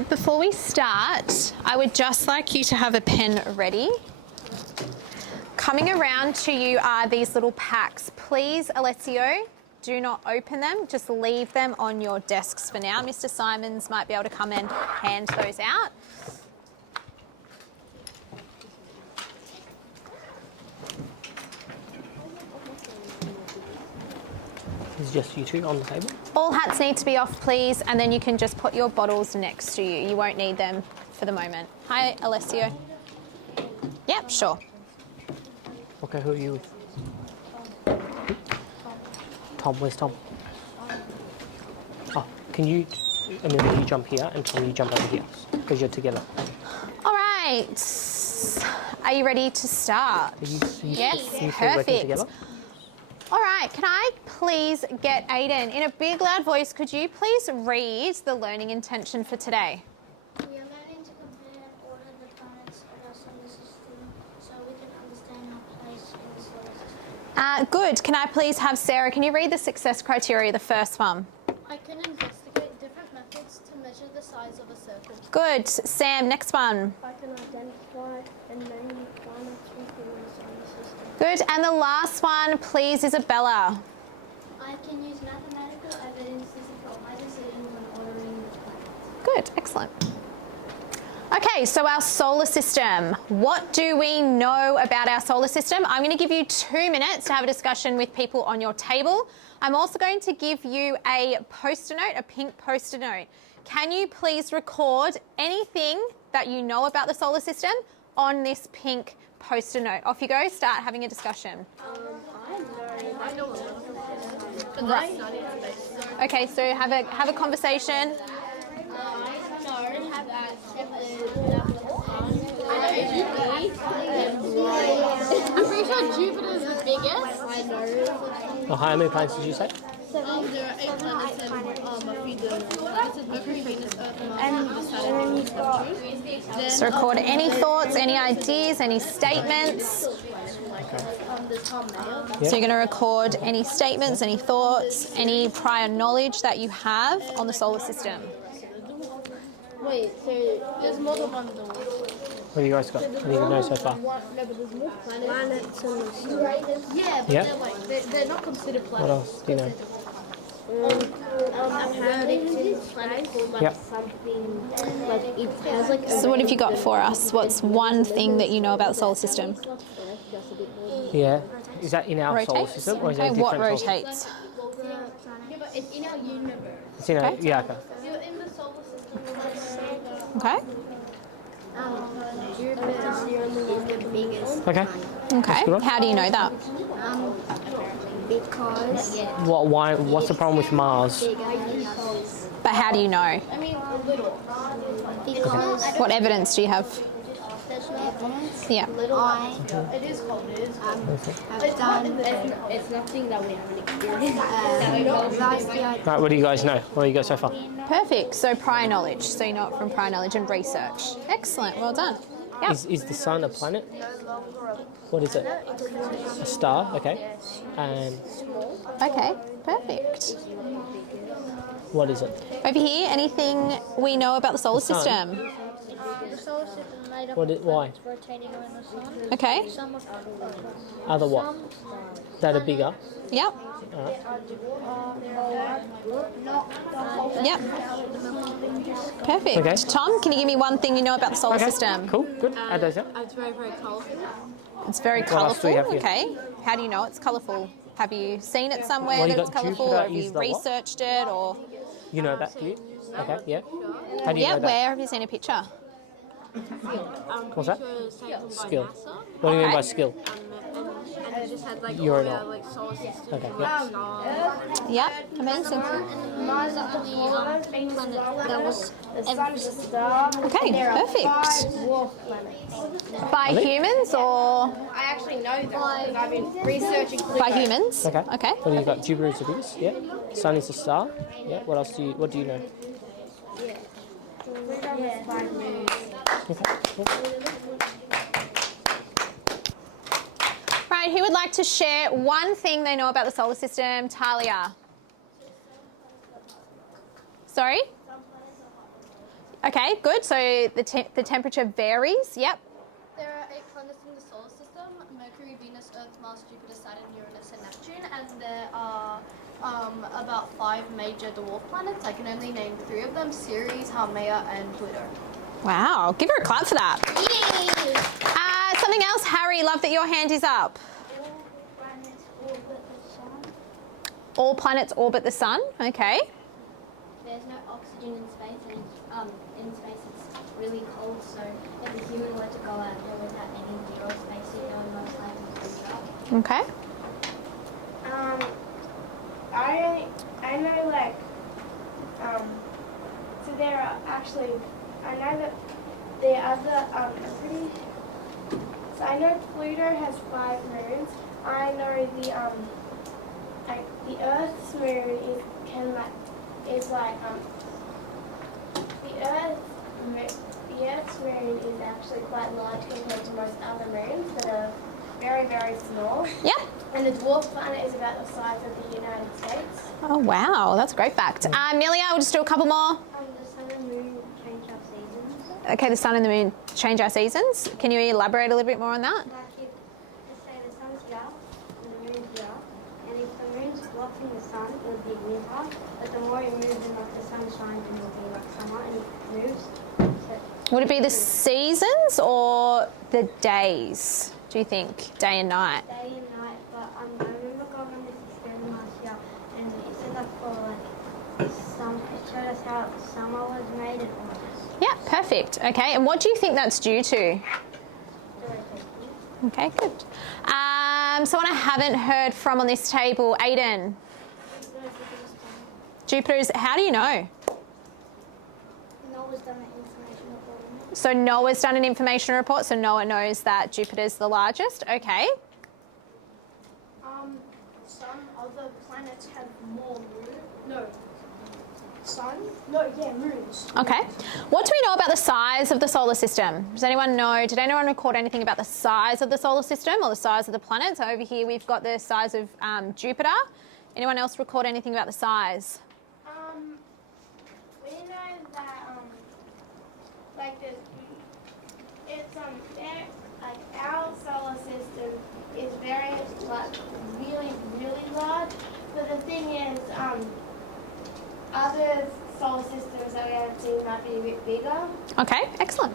Before we start, I would just like you to have a pen ready. Coming around to you are these little packs. Please, Alessio, do not open them. Just leave them on your desks for now. Mr. Simons might be able to come and hand those out. It's just you two on the table. All hats need to be off, please, and then you can just put your bottles next to you. You won't need them for the moment. Hi, Alessio. Yep, sure. Okay, who are you with? Tom, where's Tom? Oh, can you, Amelia, you jump here, and Tom, you jump over here, because you're together. All right. Are you ready to start? Yes, perfect. All right, can I please get Aiden, in a big loud voice, could you please read the learning intention for today? We are learning to compare and order the planets of our solar system so we can understand our place in the solar system. Good. Can I please have Sarah, can you read the success criteria, the first one? I can investigate different methods to measure the size of a circle. Good. Sam, next one. I can identify and name planets within the solar system. Good. And the last one, please, Isabella. I can use mathematical evidence to support my decisions when ordering the planets. Good. Excellent. Okay, so our solar system. What do we know about our solar system? I'm going to give you 2 minutes to have a discussion with people on your table. I'm also going to give you a post-it note, a pink post-it note. Can you please record anything that you know about the solar system on this pink post-it note? Off you go, start having a discussion. I know. Right. Okay, so have a conversation. I'm pretty sure Jupiter is the biggest. I know. Oh, how many planets did you say? There are 8 planets and a few planets. Mercury, Venus, Earth, Neptune. So record any thoughts, any ideas, any statements. So you're going to record any statements, any thoughts, any prior knowledge that you have on the solar system. Wait, so there's more than one door. What do you guys got? What do you know so far? No, but there's more planets and the sun. Yeah, but Yeah. they're not considered planets. What else do you know? Apparently it's a planet called like Yep. something, like it has like a So what have you got for us? What's one thing that you know about the solar system? Yeah. Is that in our solar Rotates? system, or is it Okay, a what different solar? rotates? Yeah, but it's in our universe. It's in our, Okay. yeah, okay. You're in the solar system. Okay. Jupiter is the biggest. Okay. Okay. good one. How do you know that? Because Why? What's the problem with Mars? But how do you know? I mean, little. Because What evidence do you have? Yeah. It is cold. It is cold. It's nothing that we haven't experienced. Right. What do you guys know? What do you got so far? Perfect. So prior knowledge. So you know it from prior knowledge and research. Excellent. Well done. Yeah. Is the sun a planet? What is it? A star. Okay. And Okay. Perfect. what is it? Over here, anything we know about the solar sun. system? The solar system is made up What of is, why? planets rotating around the sun. Okay. Some of Other what? That are bigger. Yep. Yep. Perfect. Okay. Tom, can you give me one thing you know about the solar Okay. system? Cool. Good. Add those up. It's very, very colourful. It's very What else do colourful. we have here? Okay. How do you know it's colourful? Have you seen it somewhere Well, you that it's got colourful, Jupiter or have is you the what? researched it, or You know that clear? Okay. Yeah. How do you yeah? know that? Where have you seen a picture? What's that? Skill. What do you mean by Okay. skill? And it just had like You're all an the alt. like solar system. Okay. Yeah. Yep. Amazing. Mars is the only planet that was Okay. Perfect. By humans or I actually know that because I've been researching Pluto. by humans? Okay. Okay. What do you got? Jupiter is the biggest. Yeah. Sun is a star. Yeah. What else do you? What do you know? Okay. Cool. Right. Who would like to share one thing they know about the solar system? Talia. Sorry. Okay, good. So the temperature varies. Yep. There are 8 planets in the solar system: Mercury, Venus, Earth, Mars, Jupiter, Saturn, Uranus, and Neptune. And there are about 5 major dwarf planets. I can only name 3 of them: Ceres, Haumea, and Pluto. Wow. Give her a clap for that. Something else, Harry. Love that your hand is up. All planets orbit the sun. All planets orbit the sun. Okay. There's no oxygen in space, and in space it's really cold. So if a human were to go out there without any gear or spacesuit, they would most likely freeze up. Okay. I know so there are actually, I know that the other, so I know Pluto has 5 moons. I know the Earth's moon the Earth's moon is actually quite large compared to most other moons that are very, very small. Yeah. And the dwarf planet is about the size of the United States. Oh, wow. That's a great fact. Amelia, we'll just do a couple more. The sun and moon change our seasons. Okay, the sun and the moon change our seasons. Can you elaborate a little bit more on that? Like if, let's say the sun's here and the moon's here, and if the moon's blocking the sun, it would be winter. But the more it moves and like the sun shines, it will be like summer, and it moves. So Would it be the seasons or the days, do you think? Day and night? day and night, but I remember going on this experiment last year, and it said that for like it showed us how summer was made and August. Yeah, perfect. Okay, and what do you think that's due to? Okay, good. Someone I haven't heard from on this table, Aiden. Jupiter's, how do you know? Noah's done an information report on it. So Noah's done an information report, so Noah knows that Jupiter's the largest. Okay. Some other planets have more moons. Moons. Okay. What do we know about the size of the solar system? Does anyone know? Did anyone record anything about the size of the solar system or the size of the planets? So over here we've got the size of Jupiter. Anyone else record anything about the size? We know that like this, it's like our solar system is very really large. But the thing is, other solar systems that we haven't seen might be a bit bigger. Okay, excellent.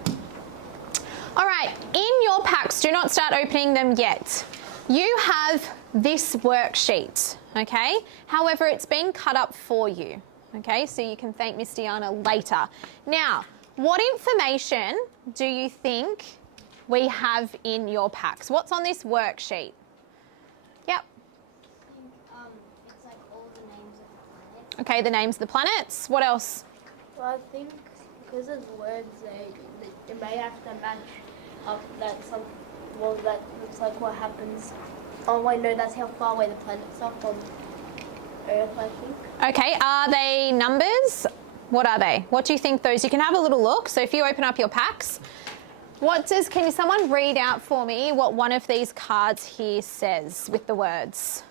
All right, in your packs, do not start opening them yet. You have this worksheet, okay? However, it's been cut up for you, okay? So you can thank Miss Diana later. Now, what information do you think we have in your packs? What's on this worksheet? Yep. It's like all the names of the planets. Okay, the names of the planets. What else? Well, I think because of words, it may have to match up that that looks like what happens. Oh wait, no, that's how far away the planets are from Earth, I think. Okay, are they numbers? What are they? What do you think those? You can have a little look. So if you open up your packs, can someone read out for me what one of these cards here says with the words?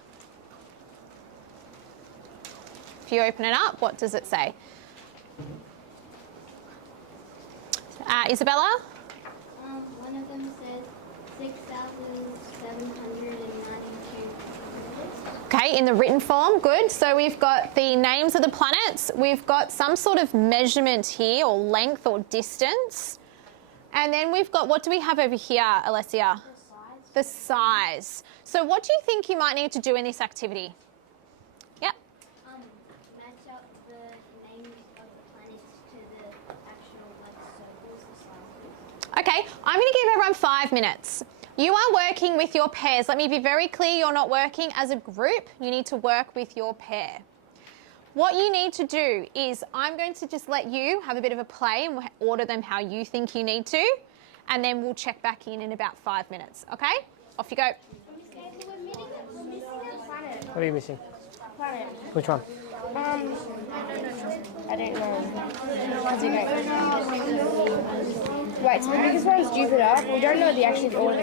If you open it up, what does it say? Isabella? One of them says 6,792. Okay, in the written form, good. So we've got the names of the planets. We've got some sort of measurement here, or length or distance. And then we've got, what do we have over here, Alessia? The size. So what do you think you might need to do in this activity? Yep. Match up the names of the planets to the actual circles, the sizes. Okay, I'm going to give everyone 5 minutes. You are working with your pairs. Let me be very clear, you're not working as a group. You need to work with your pair. What you need to do is I'm going to just let you have a bit of a play and we'll order them how you think you need to, and then we'll check back in about 5 minutes, okay? Off you go. What are you missing? Which one? I don't know. Right, so the biggest one is Jupiter. We don't know the actual order.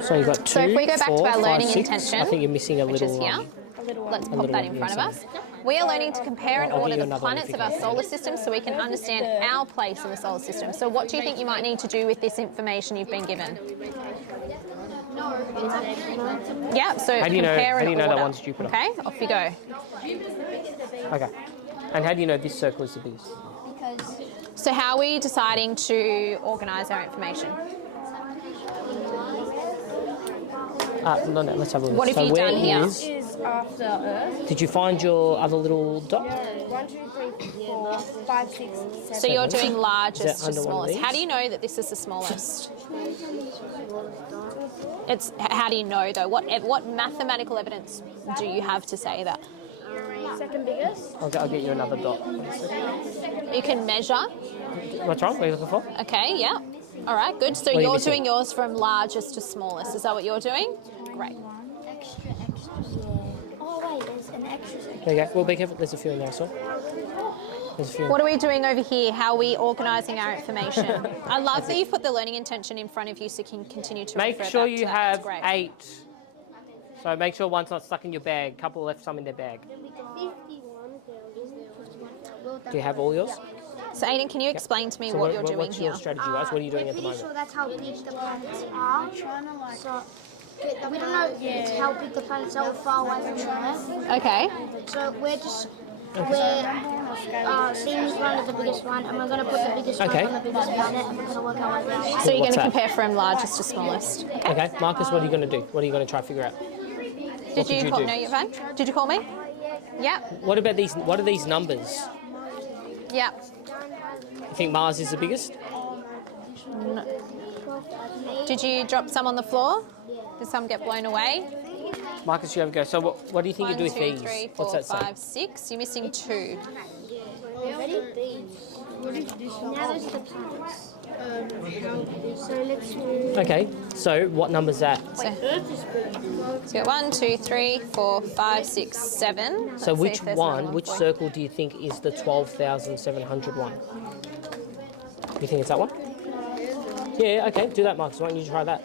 So you've got 2, So if we go back to 4, our 5, learning 6. intention, I think you're missing a which is little here. one. Let's pop little that one, in front of yeah, us. We are learning to compare and I'll order give you the another one if planets you of our can. solar system so we can understand our place in the solar system. So what do you think you might need to do with this information you've been given? Yeah, so How do you know- compare how do and you know that order. one's Jupiter? Okay, off you go. Okay. And how do you know this circle is the biggest? Because So how are we deciding to organise our information? No, let's have a look. What have so you where done here? is after Earth. Did you find your other little dot? 1, 2, 3, 4, 5, 6, 7. So you're doing Is largest that to under one of smallest. How these? do you know that this is the smallest? It's how do you know though? What mathematical evidence do you have to say that? Second biggest. I'll get you another dot. You can measure. What's wrong? What are you looking for? Okay, yeah. All right, good. So What are you you're missing? doing yours from largest to smallest. Is that what you're doing? Great. Extra. Oh wait, there's an extra section. There you go. Well, be careful. There's a few in there, so. There's a few. What are we doing over here? How are we organising our information? I love that you've put the learning intention in front of you so you can continue to Make refer sure back to you that. That's have great. 8. So make sure one's not stuck in your bag. Couple left some in their bag. Do you have all yours? So Aiden, can you explain to me So what you're doing what's here? your strategy, guys? What are you doing at the Pretty sure moment? that's how big the planets are. So we don't know it's how big the planets are, how far away from Earth. Okay. So we're seeing which one is the biggest one, and we're going to put the biggest Okay. one on the biggest planet, and we're going to work our way out. So you're going What's to that? compare from largest to smallest. Okay, Marcus, what are you going to do? What are you going to try to figure out? Did you you call? do? No, you're fine. Did you call me? Yeah. What about these? What are these numbers? Yeah. You think Mars is the biggest? Did you drop some on the floor? Did some get blown away? Marcus, you have a go. So what do you think you do with 2, these? 3, What's 4, that say? 5, 6. You're missing 2. Now there's the planets. So let's do. Okay, so what number's that? So you got 1, 2, 3, 4, 5, 6, 7. So Let's see which if there's another one, which for you. circle do you think is the 12,700 one? You think it's that one? Yeah, okay, do that, Marcus. Why don't you try that?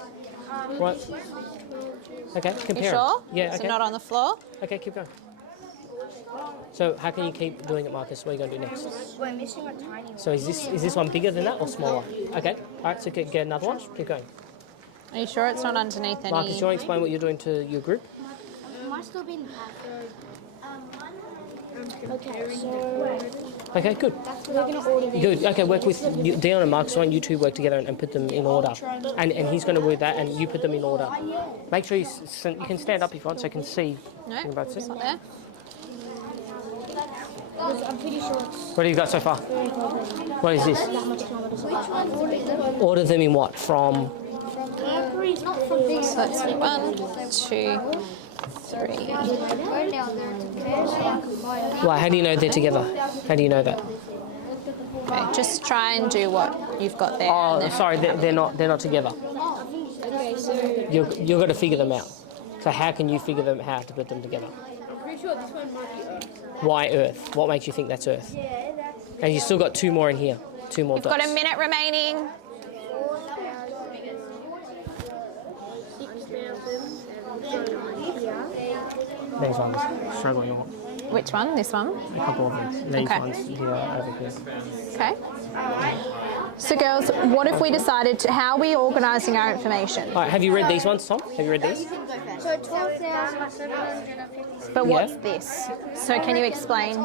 Right. Okay, compare You 'em. sure? Yeah, So okay. not on the floor? Okay, keep going. So how can you keep doing it, Marcus? What are you going to do next? We're missing a tiny one. So is this one bigger than that or smaller? Okay, all right, so get another one. Keep going. Are you sure it's not underneath any? Marcus, do you want to explain what you're doing to your group? Might still be in the pack. Okay, so Okay, good. we're going to order these. Good. Okay, work with Dion and Marcus. Why don't you two work together and put them in order? And he's going to do that, and you put them in order. Make sure you can stand up if you want, so I can see. No, You can both see. it's not there. I'm pretty sure it's What have you got so far? What is this? that much smaller. Order them in what? From Mercury's not from this. So let's see. 1, 2, 3. Well, how do you know they're together? How do you know that? Okay, just try and do what you've got there. Oh, and then- sorry, they're not together. Okay, so You've got to figure them out. So how can you figure them how to put them together? I'm pretty sure this one might be Earth. Why Earth? What makes you think that's Earth? And you still got 2 more in here. 2 more You've dots. got a minute remaining. These ones. Struggling a lot. Which one? This one? A couple of them. These Okay. ones here, over here. Okay. So girls, what if we decided to, how are we organising our information? All right, have you read these ones, Tom? Have you read these? So 12,750. But Yeah. what's this? So can you explain?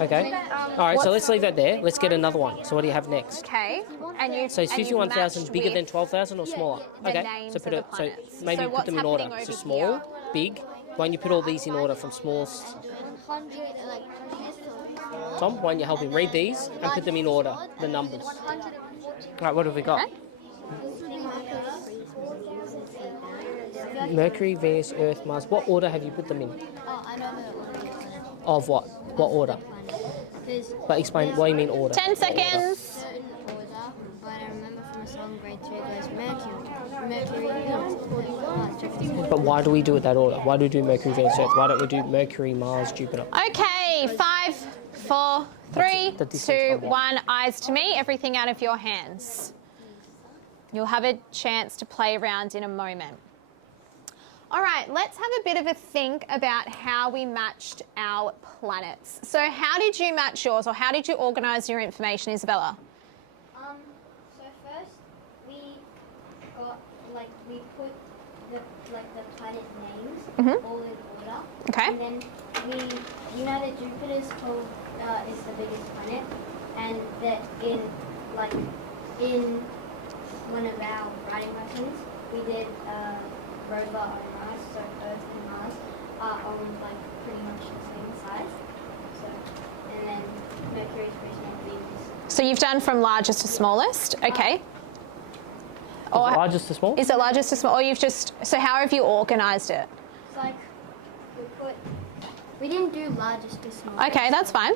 Okay. All right, so let's leave that there. Let's get another one. So what do you have next? Okay. And you So is and you've 51,000 matched bigger than with 12,000 or smaller? the Okay. names So of put the it. So planets. maybe So put what's them in order. happening So over small, here? big. Why don't you put all these in order from smallest? 100, like, Tom, why don't you help him read these and put them in order, the numbers. All right, what have we got? Okay. Mercury, Venus, Earth, Mars. What order have you put them in? oh, I know the order. Of what? What order? There's But explain what do you mean order. 10 What order? seconds. certain order, but I remember from a song grade 2 there's Mercury, Venus, Mars, Jupiter. But why do we do it that order? Why do we do Mercury, Venus, Earth? Why don't we do Mercury, Mars, Jupiter? Okay, 5, 4, 3, The distance 2, from what? 1. Eyes to me, everything out of your hands. You'll have a chance to play around in a moment. All right, let's have a bit of a think about how we matched our planets. So how did you match yours, or how did you organise your information, Isabella? So first we got we put the planet names all in order. Okay. And then that Jupiter's called is the biggest planet, and that in one of our writing lessons we did rover on Mars, so Earth and Mars are on pretty much the same size. So and then Mercury's reasonably Venus. So you've done from largest to smallest, okay. Or Largest to small? is it largest to small, or you've just, so how have you organised it? It's we didn't do largest to small. Okay, that's fine.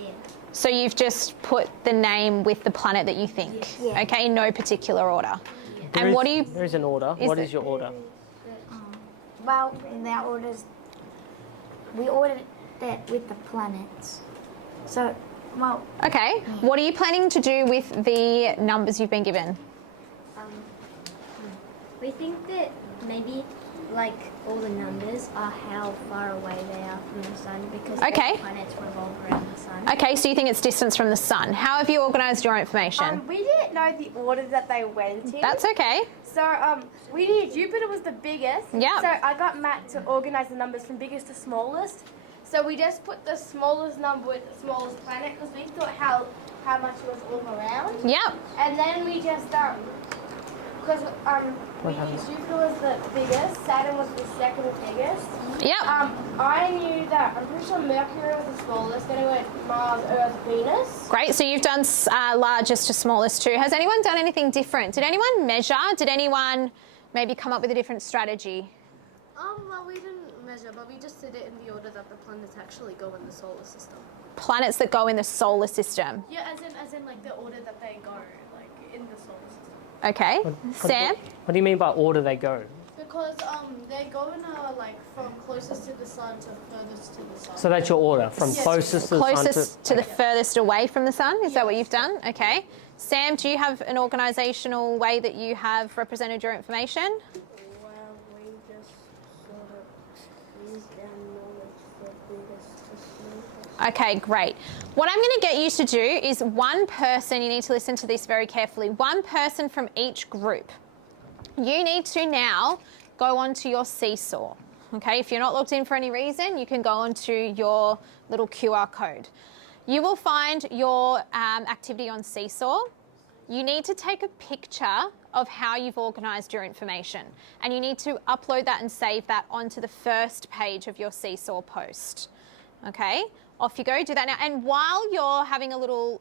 Yeah. So you've just put the name with the planet that you think, Yeah. okay, in no particular order. There And what do you, There is an order. What is your order? Well, in our orders, we ordered that with the planets. So, well, okay, what are you planning to do with the numbers you've been given? We think that maybe all the numbers are how far away they are from the sun, because Okay. the planets revolve around the sun. Okay, so you think it's distance from the sun. How have you organised your information? We didn't know the order that they went in. That's okay. So we knew Jupiter was the biggest. Yep. So I got Matt to organise the numbers from biggest to smallest. So we just put the smallest number with the smallest planet because we thought how much it was all around. Yep. And then we just because we knew Jupiter was the biggest, Saturn was the second biggest. Yep. I knew that. I'm pretty sure Mercury was the smallest. Then it went Mars, Earth, Venus. Great, so you've done largest to smallest too. Has anyone done anything different? Did anyone measure? Did anyone maybe come up with a different strategy? Well, we didn't measure, but we just did it in the order that the planets actually go in the solar system. Planets that go in the solar system. Yeah, as in the order that they go, in the solar system. Okay. Sam? What do you mean by order they go? Because they go in from closest to the sun to furthest to the sun. So that's your order, from Yes. closest to the sun Closest to the furthest away from the sun? Is that what you've done? Okay. Sam, do you have an organisational way that you have represented your information? well, we just sort of used our knowledge for biggest to smallest. Okay, great. What I'm going to get you to do is one person, you need to listen to this very carefully, one person from each group. You need to now go onto your Seesaw. Okay, if you're not logged in for any reason, you can go onto your little QR code. You will find your activity on Seesaw. You need to take a picture of how you've organised your information, and you need to upload that and save that onto the first page of your Seesaw post. Okay, off you go, do that now. And while you're having a little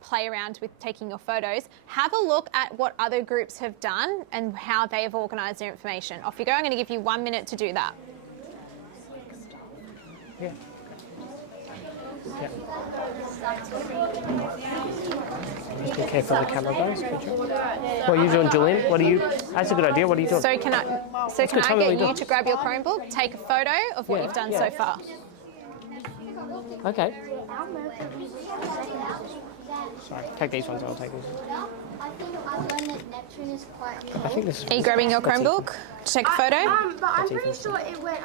play around with taking your photos, have a look at what other groups have done and how they have organised their information. Off you go, I'm going to give you 1 minute to do that. Yeah. Yeah. Just be careful of the camera, guys. What are you doing, Julian? That's a good idea. What are you doing? So can I good. Tell me what get you're you doing. to grab your Chromebook, take a photo of what Yeah, you've done yeah. so far? Okay. Sorry, take these ones. I'll take these. I think I learned that Neptune is quite I think this. Are you grabbing your Chromebook to take a photo? But I'm pretty sure it went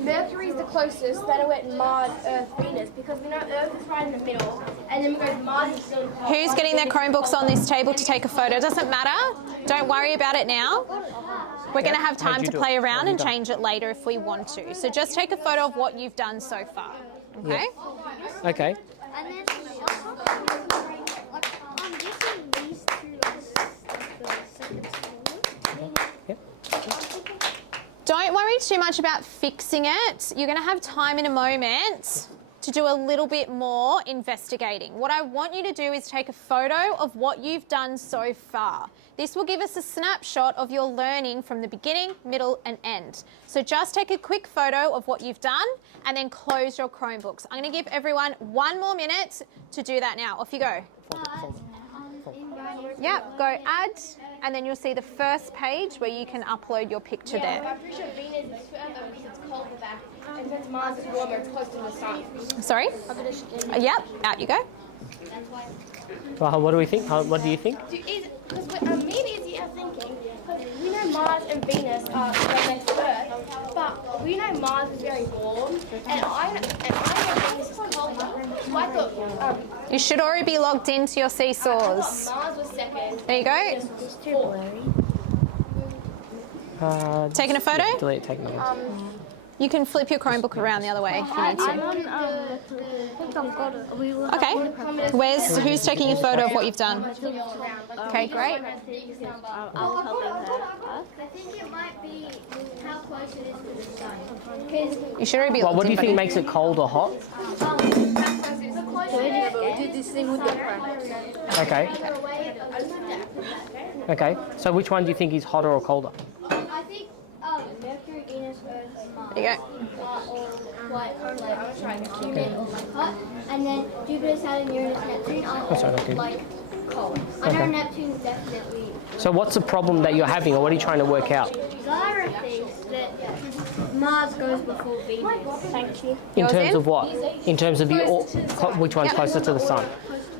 Mercury's the closest, then it went Mars, Earth, Venus, because we know Earth is right in the middle, and then we go Mars is still. Who's getting their Chromebooks on this table to take a photo? Doesn't matter. Don't worry about it now. We're going to have time How'd you to do play it? around What have and you done? change it later if we want to. So just take a photo of what you've done so far. Okay? Okay. And then I'm guessing these two are the second smallest. Yep. Don't worry too much about fixing it. You're going to have time in a moment to do a little bit more investigating. What I want you to do is take a photo of what you've done so far. This will give us a snapshot of your learning from the beginning, middle, and end. So just take a quick photo of what you've done and then close your Chromebooks. I'm going to give everyone 1 more minute to do that now. Off you go. Yep, go add, and then you'll see the first page where you can upload your picture there. I'm pretty sure Venus is it's cold back, and since Mars is warmer, it's close to the sun. Sorry? Yep, out you go. Well, what do we think? What do you think? Because me and Izzy are thinking, because we know know Mars and Venus are right next to Earth, but we know Mars is very warm, and I know Venus is colder. So I thought You should already be logged into your I seesaws. thought Mars was second. There you go. It's too blurry. Taking a photo? Delete, taking a photo. You can flip your Chromebook around the other way if you need to. Okay. Who's taking a photo of what you've done? Okay, great. I think it might be how close it is to the sun. You should already be Well, logged what do in, you think buddy. makes it cold or hot? Okay. Okay. So which one do you think is hotter or colder? I think Mercury, Venus, Earth, and Mars There you go. are all quite humid or like hot, and then Jupiter, Saturn, Uranus, Neptune are That's all right, okay. like cold. I Okay. know Neptune's definitely. So what's the problem that you're having, or what are you trying to work out? Zara thinks that Mars goes before Venus. Thank you. In Yours terms in? of what? In terms of which one's Yep. closer to the sun?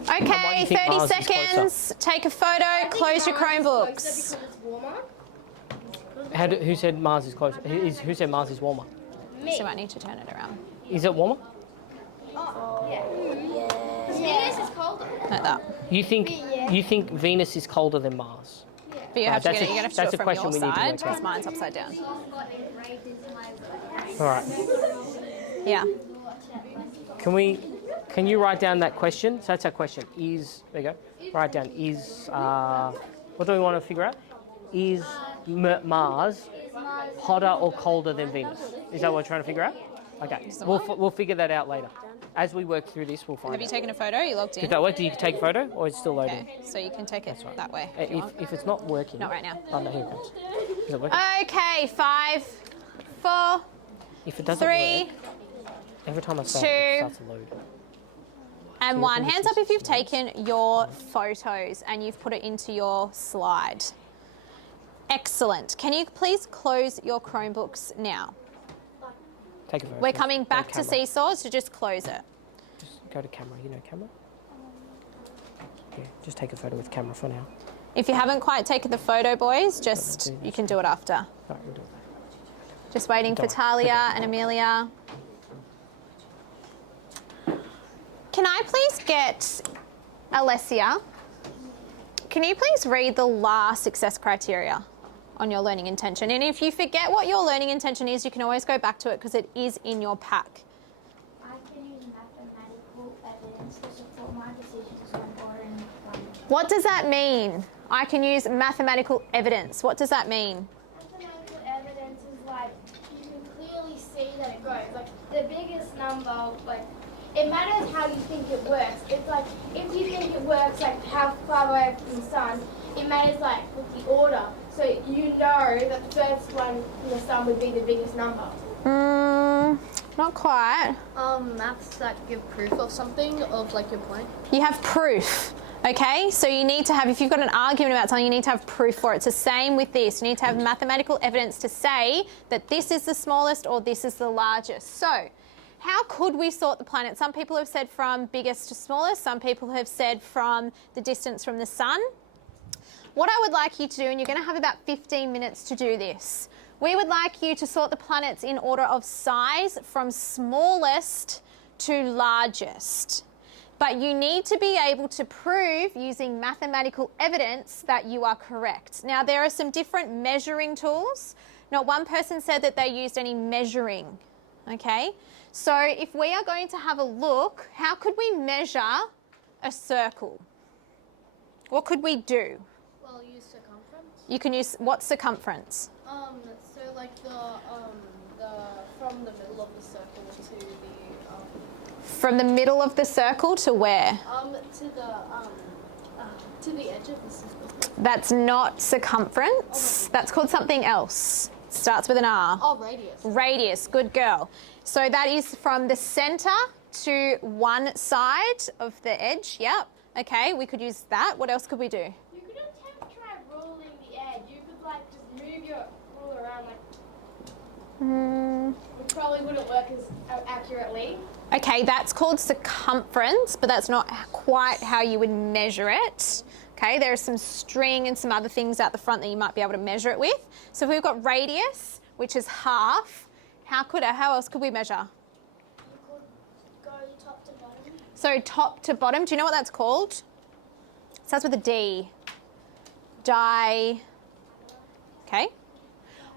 Okay, you think 30 Mars is seconds. Take a photo. Close your Chromebooks. Because it's warmer. Who said Mars is closer? Who said Mars is warmer? So you might need to turn it around. Is it warmer? Venus is colder. Like that. You think Venus is colder than Mars? But you have to That's get a- it. You're gonna have to that's do a it from question your we need to side work out. because mine's upside down. All right. Yeah. Can you write down that question? So that's our question. There you go. Write down what do we want to figure out? Is Mars hotter or colder than Venus? Is that what we're trying to figure out? Okay. We'll figure that out later. As we work through this, we'll find Have you out. taken a photo? You logged in? If that works, do you take a photo or is it still loading? Okay, so you can take it that way. If you want. If it's not working. Not right now. Oh, no, here it comes. Is it working? Okay, 5, 4, If it doesn't 3, work, every time I start, 2, it starts to load. and 1. Hands up if you've taken your photos and you've put it into your slide. Excellent. Can you please close your Chromebooks now? Take a photo. We're coming Go back to camera. Seesaw, so just close it. Just go to camera. You know camera? Yeah, just take a photo with camera for now. If you haven't quite taken the photo, boys, you can do it after. All right, we'll do it. Just waiting for Don't worry. Talia and Amelia. Can I please get Alessia? Can you please read the last success criteria on your learning intention? And if you forget what your learning intention is, you can always go back to it because it is in your pack. I can use mathematical evidence to support my decisions when ordering climate. What does that mean? I can use mathematical evidence. What does that mean? Mathematical evidence is like you can clearly see that it goes. Like the biggest number, like it matters how you think it works. It's like if you think it works like how far away from the sun, it matters like with the order. So you know that the first one from the sun would be the biggest number. Not quite. Maths that give proof of something, of like your point. You have proof. Okay, so you need to have, if you've got an argument about something, you need to have proof for it. It's the same with this. You need to have mathematical evidence to say that this is the smallest or this is the largest. So, how could we sort the planet? Some people have said from biggest to smallest. Some people have said from the distance from the sun. What I would like you to do, and you're going to have about 15 minutes to do this, we would like you to sort the planets in order of size from smallest to largest. But you need to be able to prove using mathematical evidence that you are correct. Now, there are some different measuring tools. Not one person said that they used any measuring, okay? So if we are going to have a look, how could we measure a circle? What could we do? Well, use circumference. You can use, what circumference? So like the from the middle of the circle From the middle of the circle to where? to the edge of the circle. That's not circumference. That's called something else. Starts with an R. Oh, radius. Radius, good girl. So that is from the center to one side of the edge. Yep. Okay, we could use that. What else could we do? You could attempt to try ruling the edge. You could like just move your ruler around like. It probably wouldn't work as accurately. Okay, that's called circumference, but that's not quite how you would measure it. Okay, there's some string and some other things out the front that you might be able to measure it with. So if we've got radius, which is half, how else could we measure? Go top to bottom. So top to bottom, do you know what that's called? It starts with a D. Okay.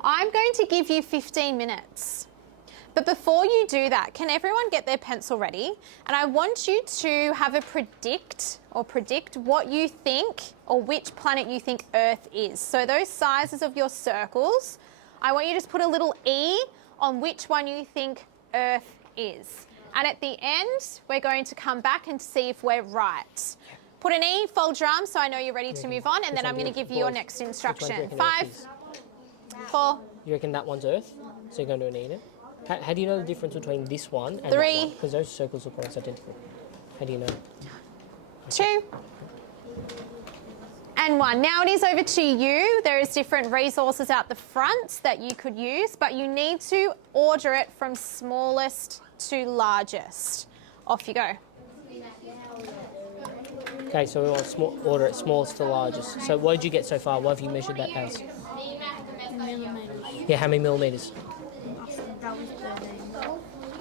I'm going to give you 15 minutes. But before you do that, can everyone get their pencil ready? And I want you to have a predict what you think or which planet you think Earth is. So those sizes of your circles, I want you to just put a little E on which one you think Earth is. And at the end, we're going to come back and see if we're right. Put an E, fold your arms so I know you're ready to move on, and then I'm going to give you your next instruction. 5, 4. You reckon that one's Earth? So you're going to do an E then? How do you know the difference between this one and 3. that one? Because those circles look almost identical. How do you know? 2. And 1. Now it is over to you. There is different resources out the front that you could use, but you need to order it from smallest to largest. Off you go. Okay, so we want to order it smallest to largest. So what did you get so far? What have you measured that as? Yeah, how many millimetres? That was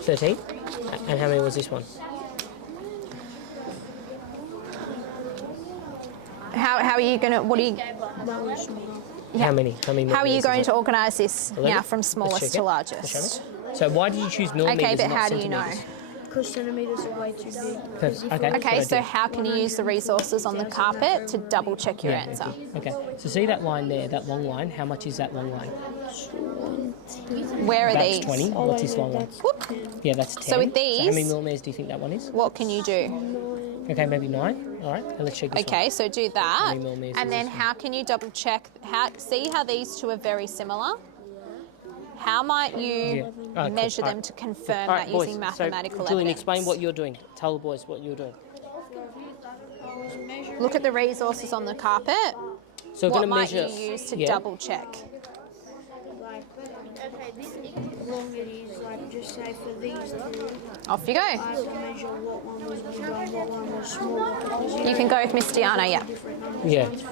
13? 13. And how many was this one? How are you going to, what are you, That was small. How many? how are you millimetres going is to it? organise this 11? now from Let's smallest check to it. largest? Let's show me. So why did you choose millimetres Okay, but and not how do you know? centimetres? Because centimetres are way too big. Okay, Okay, good so idea. how can you use the resources on the carpet to double check your answer? Okay, so see that line there, that long line? How much is that long line? Where are That's these? 20. What's this long one? Whoop. Yeah, that's 10. So with how many these- millimetres do you think that one is? What can you do? Okay, maybe 9. All right, and let's check this Okay, so do that. many millimetres And is then this how can you double check? See how these two are very similar? How might you Yeah. Oh, cool. measure them Alright. to confirm one. All right, that boys, using mathematical so, Julian, evidence? explain what you're doing. Tell the boys what you're doing. Look at the resources on the carpet. So we're What going to might measure. you use to yeah. double check? Okay, this long it is, like, just say for these two, Off you go. I have to measure what one was bigger and what one was smaller. Because You can go with Miss Diana, yeah. different numbers. Yeah. It's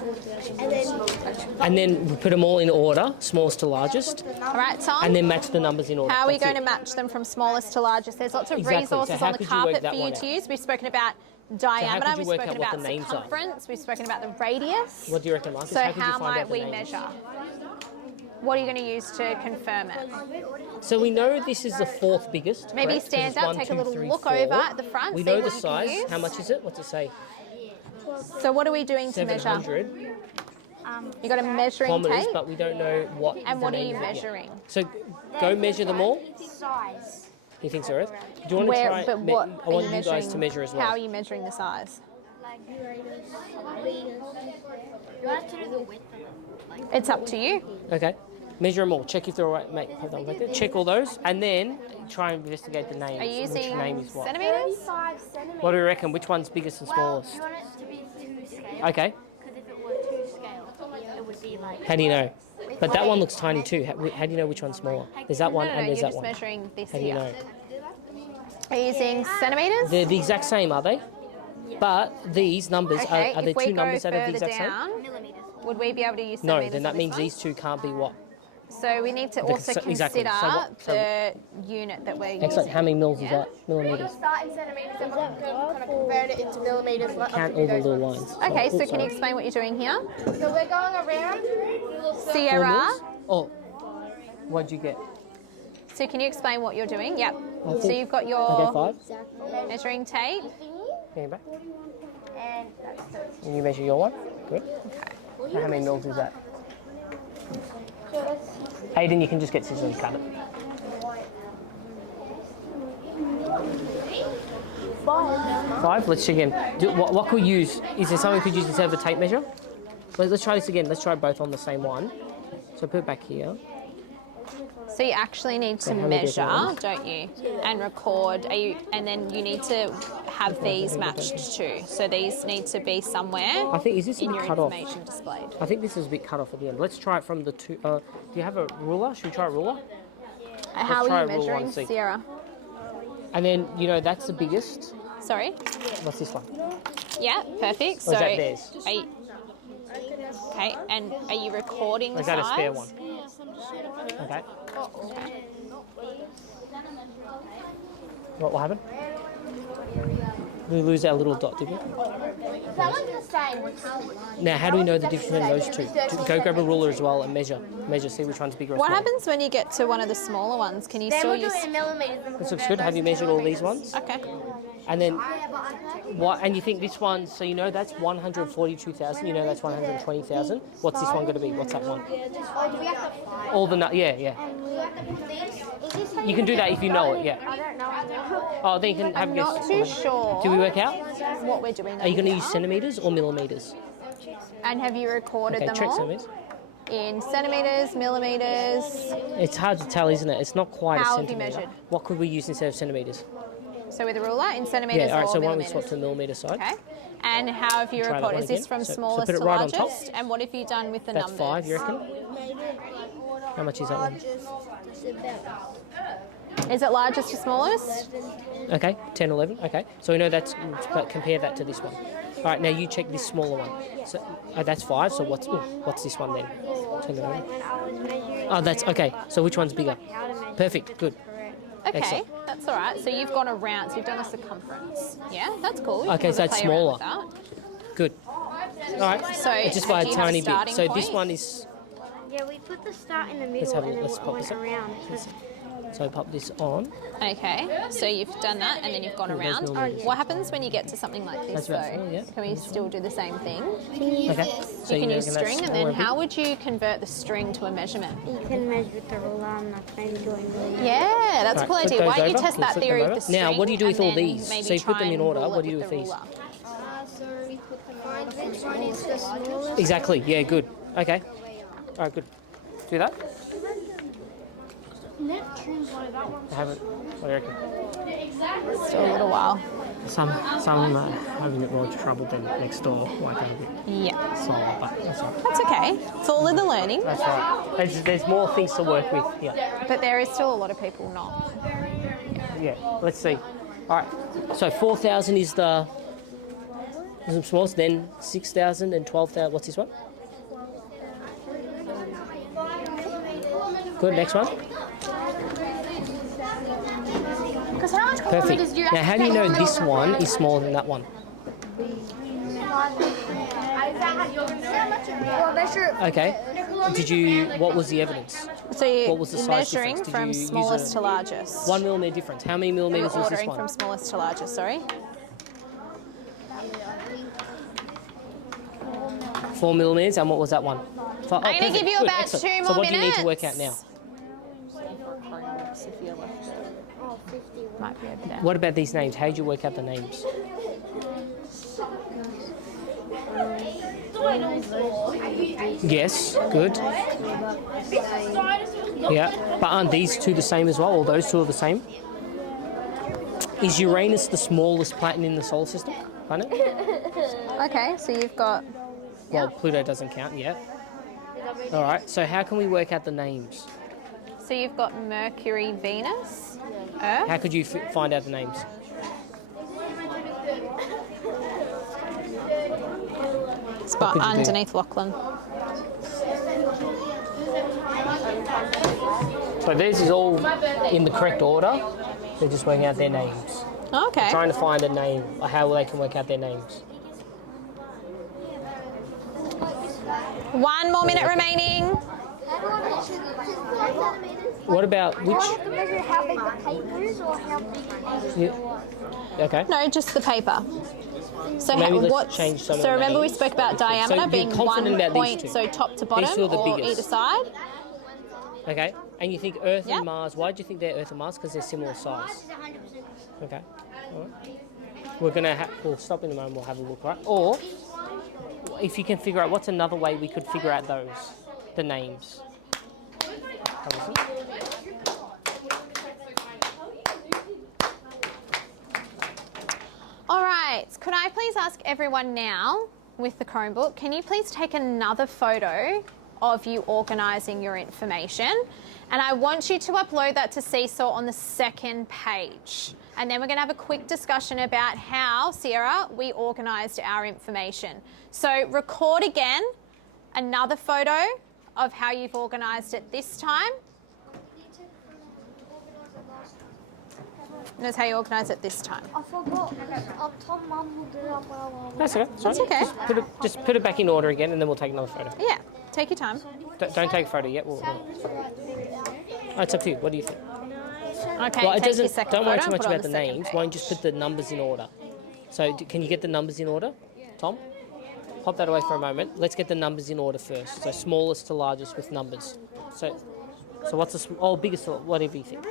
4,000. And then we put them all in order, smallest to largest, All right, Tom? and then match the numbers in order. How are we That's going it. to match them from smallest to largest? There's lots of Exactly. So resources how on the could you work carpet that for you one to out? use. We've spoken about diameter, could you we've work spoken out what about the names are? circumference, we've spoken about the radius. What do you reckon, Marcus? So could you how find might out the we names? measure? What are you going to use to confirm it? So we know this is the 4th biggest. Maybe correct? 'Cause stand it's up, 1, take a 2, little 3, look 4. over at the front, We see know what the you can size. use. How much is it? What's it say? So what are we doing to measure? 700 You got a measuring kilometres, tape, but we don't know what. and the what are names you of it yet. measuring? So go measure them all. Size. He thinks Earth. Do you want to Where? try? But what I are want you you measuring? guys to measure as How well. are you measuring the size? You have to do the width of it. It's up to you. Okay. Measure them all. Check if they're all right. Mate, hold on. Like check all those, and then try and investigate the names. Are you Which using name is what? centimeters? 5 centimetres. What do you reckon? Which one's biggest and Well, smallest? you want it to be 2 scale. Okay. Because if it were 2 scale, it would be like. How do you know? But that one looks tiny too. How do you know which one's smaller? There's that one No, and no, there's you're that just one. measuring this How do you here. know? Are you using centimeters? They're the exact same, are they? But these numbers Okay, are there if we two go numbers that are the further exact same? down, Millimetres. would we be able to use No, centimeters then that on means this these two can't be what? one? So we need to The- also so- exactly. consider So what- so- the unit that we're using. Excellent. How many mils is Yeah. that? Millimeters. Start in centimetres and kind of convert it into millimetres. Count all the little lines. Okay, so Oh, can you sorry. explain what you're doing here? So we're going around. Sierra, Mils? Oh, what'd you get? so can you explain what you're doing? Yep. I So think- you've got Okay, your 5. measuring tape. Bring it back. And that's 13. And you measure your one. Good. How many mils is that? Aiden, you can just get scissors and cut it. 5. Let's check again. What could we use? Is there something we could use instead of a tape measure? Let's try this again. Let's try both on the same one. So put it back here. So you actually need to how many measure, different don't you? And record. And then you need to have these matched too. So these need to be somewhere I think, is this a in bit your cut off? information displayed. I think this is a bit cut off at the end. Let's try it from the two. Do you have a ruler? Should we try a ruler? How try are you a rule one measuring, and see. Sierra? And then, you know, that's the biggest. Sorry? What's this one? Yeah, perfect. Or So is that theirs? are you- Okay, and are you recording the Is that a size? spare one? Okay. What will happen? We lose our little dot, did we? Now, how do we know the difference between those two? Go grab a ruler as well and measure. Measure, see which one's bigger or What smaller. happens when you get to one of the smaller ones? Can you still use... This looks good. Have you measured all these ones? Okay. And then, what? And you think this one? So you know that's 142,000. You know that's 120,000. What's this one going to be? What's that one? All the yeah. You can do that if you know it. Yeah. I don't know. Oh, then you can have a I'm guess. not too sure Do we work out? what we're doing. Are you going to use here. centimeters or millimeters? And have you recorded Okay, them check all? centimeters. In centimeters, millimeters. It's hard to tell, isn't it? It's not quite How a have you centimeter. measured? What could we use instead of centimeters? So with a ruler, in centimeters Yeah. All right. or So why don't we millimeters. swap to the millimeter side? Okay. And how have you Try that recorded? one Is this again. from So smallest put it to right on top. largest? And what have you done with the That's numbers? 5, you reckon? How much is that one? Is it largest to smallest? Okay, 10, 11. Okay, so we know that's, but compare that to this one. All right, now you check this smaller one. So that's 5. So what's this one then? 10, 11. Oh, that's okay. So which one's bigger? Perfect. Good. Okay, Excellent. that's all right. So you've gone around, so you've done a circumference. Yeah, that's cool. You Okay, can so it's play around with smaller. that. Good. All right. So It's just by do a you have tiny bit. starting So this point? one is. Yeah, we put the start in the Let's middle have a and then let's we pop went this up. around. So pop this on. Okay, so you've done that and then you've gone Cool, there's around. millimeters. What happens when you get to something like this That's about though? 4, yeah. Can we still do the same thing? Okay. So You can use reckon that's string, and smaller then a bit? how would you convert the string to a measurement? You can measure with the ruler and like maybe doing really. Yeah, that's a Right, cool flip idea. Why those don't you over. test Can that flip them theory of over? the string? Now, what do you do with and all then these? maybe So you put try them in and order. rule What it do you do with with the these? ruler? We put them which one is the smallest? Exactly. Yeah. Good. Okay. All right. Good. Do that. I haven't. What do you reckon? Still a little while. Some having a bit more trouble than next door, like a bit Yeah, slower, but that's all right. that's okay. It's all in the learning, That's all right. There's more things to work with here. but there is still a lot of people not. Yeah. Let's see. All right. So 4,000 is the smallest. Then 6,000 and 12,000. What's this one? Good. Next one. Perfect. Now, how do you know this one is smaller than that one? Okay. What was the evidence? So you're What was the size measuring difference? Did from you use smallest a- to largest. 1 millimeter difference. How many You're millimeters was this ordering one? from smallest to largest, sorry. 4 millimeters. And what was that one? I'm going to give you about 2 more minutes. So what do you need to work out now? Might be over there. What about these names? How did you work out the names? Yes, good. Yeah, but aren't these two the same as well? Or those two are the same? Is Uranus the smallest planet in the solar system? Planet? Okay, so you've got... Well, Pluto doesn't count yet. All right, so how can we work out the names? So you've got Mercury, Venus, Earth. How could you find out the names? It's got could you do? underneath Lachlan. So theirs is all in the correct order. They're just working out their names. Okay. Trying to find a name, or how they can work out their names. 1 more minute remaining. What about which? To measure how big the paper is or how big Yeah. Okay. No, just the paper. So Maybe let's what? change some of So the remember we names. spoke about diameter you're being confident 1 about these point, two? so top to bottom two are the or biggest. either side. Okay. And you think Earth Yeah. and Mars? Why do you think they're Earth and Mars? Because they're similar size. Okay. All right. We'll stop in a moment. We'll have a look, right? Or if you can figure out what's another way we could figure out the names. Have a listen. All right, could I please ask everyone now with the Chromebook, can you please take another photo of you organising your information? And I want you to upload that to Seesaw on the second page. And then we're going to have a quick discussion about how, Sierra, we organised our information. So record again another photo of how you've organised it this time. And that's how you organise it this time. I forgot. Tom, Mum will do it up while That's okay. That's okay. Just put it back in order again, and then we'll take another photo. Yeah, take your time. Don't take a photo yet. It's up to you. What do you think? Okay, Well, it take your doesn't. second Don't worry photo too and much put it on about the second names. page. Why don't you just put the numbers in order? So can you get the numbers in order, Tom? Pop that away for a moment. Let's get the numbers in order first. So smallest to largest with numbers. So what's the biggest? Whatever you think.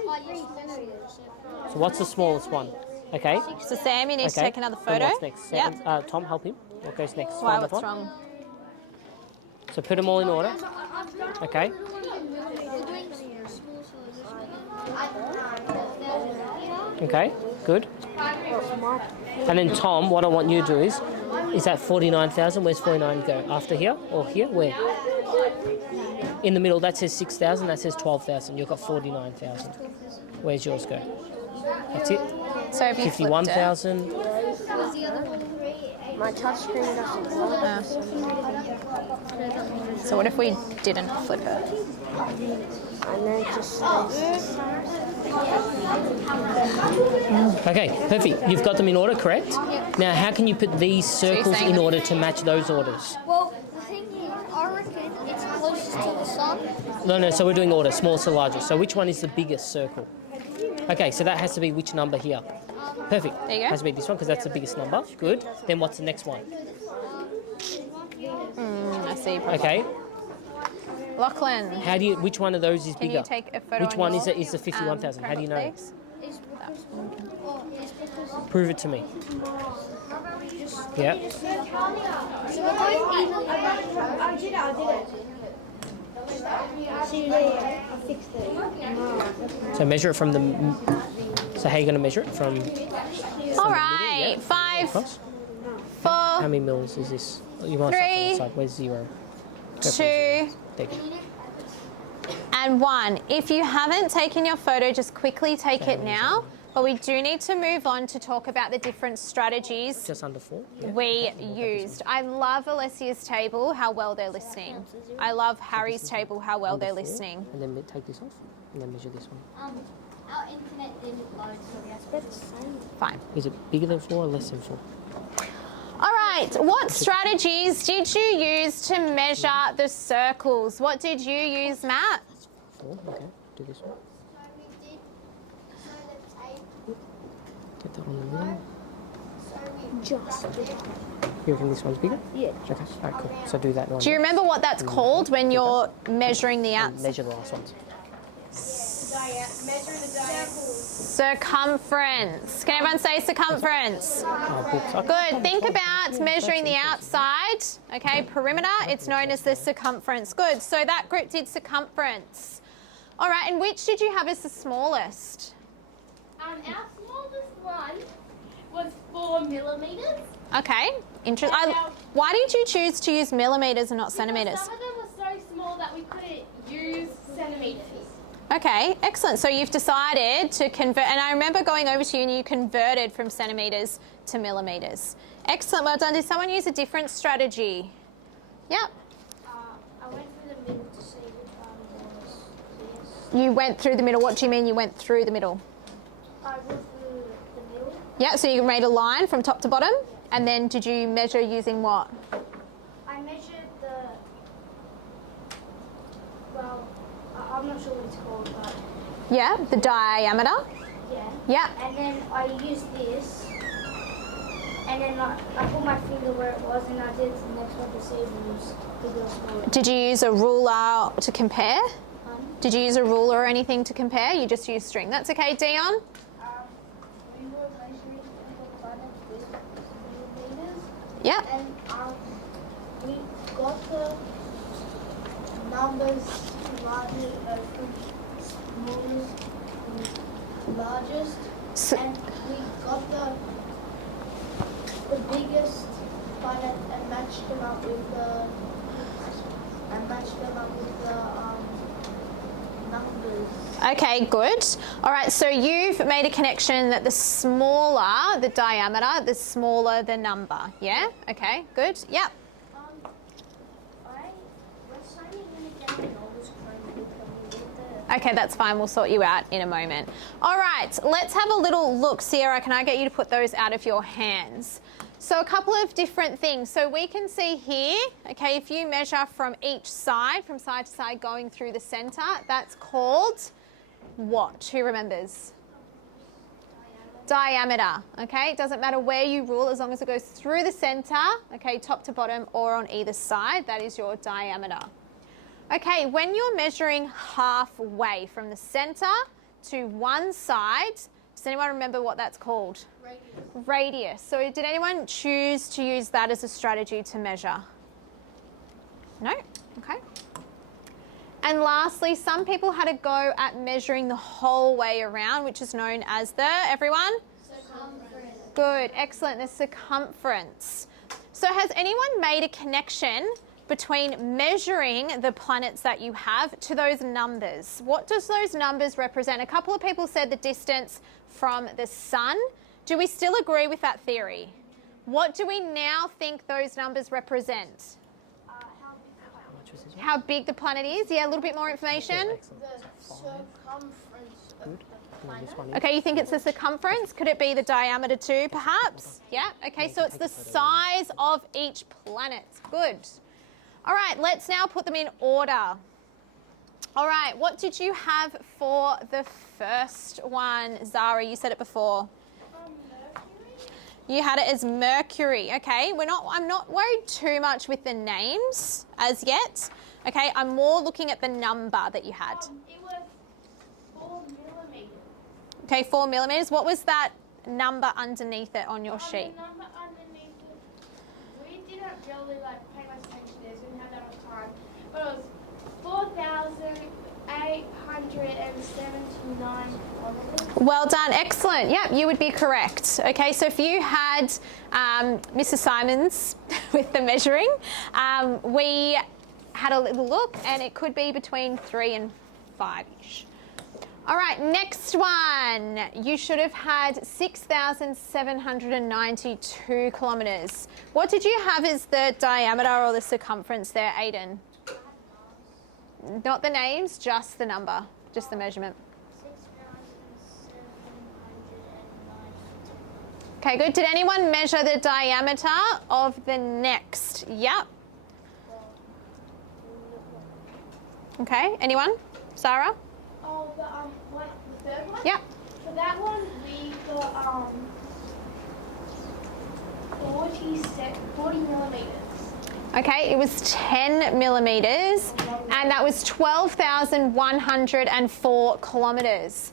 So what's the smallest one? Okay. So Sam, you need to take another Then photo. what's next? Sam, Yep. Tom, help him. What goes next? Why, Find that what's one. wrong? So put them all in order. Okay. Okay. Good. And then Tom, what I want you to do is that 49,000? Where's 49 go? After here or here? Where? In the middle. That says 6,000. That says 12,000. You've got 49,000. Where's yours go? That's it. So if you flipped it. 51,000. my touchscreen doesn't work. So what if we didn't flip it? And then it just stays. Okay, perfect. You've got them in order, correct? Now, how can you put these circles saying in that- order to match those orders? Well, the thing is, I reckon it's closest to the sun. No, so we're doing order, smallest to largest. So which one is the biggest circle? Okay, so that has to be which number here? Perfect. There you go. Has to be this one because that's the biggest number. Good. Then what's the next one? I see. Problem. Okay. Lachlan, How do you? Which one of those is can bigger? you take a photo? Which on one your, is the 51,000? How do you know? please? Prove it to me. Yeah. So we're going evenly. I did it. See, I fixed it. So measure it from the. So how are you going to measure it from? All right, 5, Across? 4, How many mils is this? You want to start from the 3, side. Where's 0? Go from 2, 0. There you go. and 1. If you haven't taken your photo, just quickly take it now. But we do need to move on to talk about the different strategies Just under 4. Yeah. we used. I love Alessia's table, how well they're listening. I love Harry's table, how well Under they're 4, listening. And then take this off. And then measure this one. Our internet didn't load, so we have to. Fine. Is it bigger than 4 or less than 4? All right, what strategies did you use to measure the circles? What did you use, Matt? 4. Okay. Do this one. Get that on the middle. Just. You reckon this one's bigger? Yeah. Okay. All right, cool. So do that one. Do you remember what that's called when you're measuring the outside? Measure the last ones. Circumference. Can everyone say circumference? Oh, books. Okay. Good. Think about measuring the outside. Okay, perimeter. It's known as the circumference. Good. So that group did circumference. All right, and which did you have as the smallest? Our smallest one was 4 millimeters. Okay. Interesting. Why did you choose to use millimeters and not centimeters? Some of them were so small that we couldn't use centimeters. Okay, excellent. So you've decided to convert, and I remember going over to you and you converted from centimetres to millimetres. Excellent, well done. Did someone use a different strategy? Yep. I went through the middle to see which one was this. You went through the middle. What do you mean you went through the middle? I went through the middle. Yeah, so you made a line from top to bottom, and then did you measure using what? I measured well, I'm not sure what it's called, but Yeah, the diameter. yeah. Yeah. And then I used this, and then I put my finger where it was, and I did the next one to see if it was bigger or smaller. Did you use a ruler to compare? Did you use a ruler or anything to compare? You just used string. That's okay, Dion. We were measuring the planets with millimeters, Yeah. and we got the numbers from smallest to largest, So, and we got the biggest planet and matched them up with the numbers. okay, good. All right, so you've made a connection that the smaller the diameter, the smaller the number. Yeah? Okay, good. Yep. I Okay, that's fine. We'll sort you out in a moment. All right, let's have a little look. Sierra, can I get you to put those out of your hands? So a couple of different things. So we can see here, okay, if you measure from each side, from side to side going through the center, that's called what? Who remembers? Diameter, okay? It doesn't matter where you rule as long as it goes through the center, okay, top to bottom or on either side, that is your diameter. Okay, when you're measuring halfway from the center to one side, does anyone remember what that's called? Radius. So did anyone choose to use that as a strategy to measure? No? Okay. And lastly, some people had a go at measuring the whole way around, which is known as the, everyone? Circumference. Good, excellent, the circumference. So has anyone made a connection between measuring the planets that you have to those numbers? What does those numbers represent? A couple of people said the distance from the sun. Do we still agree with that theory? What do we now think those numbers represent? How big the planet is? Yeah, a little bit more information. The circumference of the planet. Okay, you think it's the circumference? Could it be the diameter too, perhaps? Yeah, okay, so it's the size of each planet. Good. All right, let's now put them in order. All right, what did you have for the first one? Zara, you said it before. You had it as Mercury. Okay, I'm not worried too much with the names as yet. Okay, I'm more looking at the number that you had. It was 4 millimeters. Okay, 4 millimeters. What was that number underneath it on your sheet? The number underneath it, we didn't really pay much attention to this. We didn't have that much time. But it was 4,879 kilometers. Well done, excellent. Yep, you would be correct. Okay, so if you had Mrs. Simons with the measuring, we had a little look and it could be between 3 and 5-ish. All right, next one. You should have had 6,792 kilometres. What did you have as the diameter or the circumference there, Aiden? Not the names, just the number, just the measurement. 6,792. Okay, good. Did anyone measure the diameter of the next? Yep. Okay, anyone? Sarah? Oh, the third one? Yep. For that one, we got 40 millimeters. Okay, it was 10 millimetres and that was 12,104 kilometres.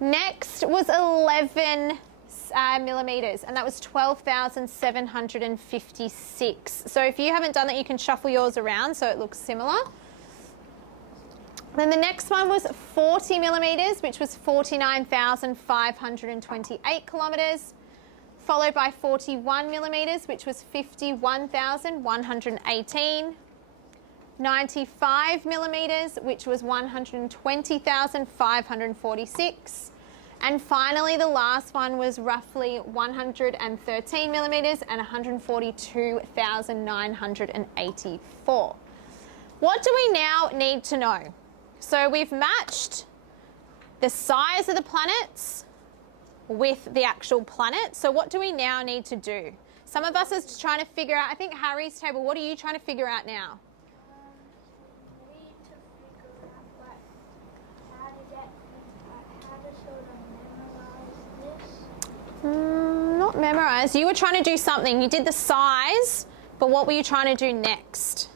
Next was 11 millimetres and that was 12,756. So if you haven't done that, you can shuffle yours around so it looks similar. Then the next one was 40 millimetres, which was 49,528 kilometres. Followed by 41 millimetres, which was 51,118. 95 millimetres, which was 120,546. And finally, the last one was roughly 113 millimetres and 142,984. What do we now need to know? So we've matched the size of the planets with the actual planet. So what do we now need to do? Some of us are trying to figure out, I think Harry's table, what are you trying to figure out now? We need to figure out how to sort of memorize this. Not memorize. You were trying to do something. You did the size, but what were you trying to do next?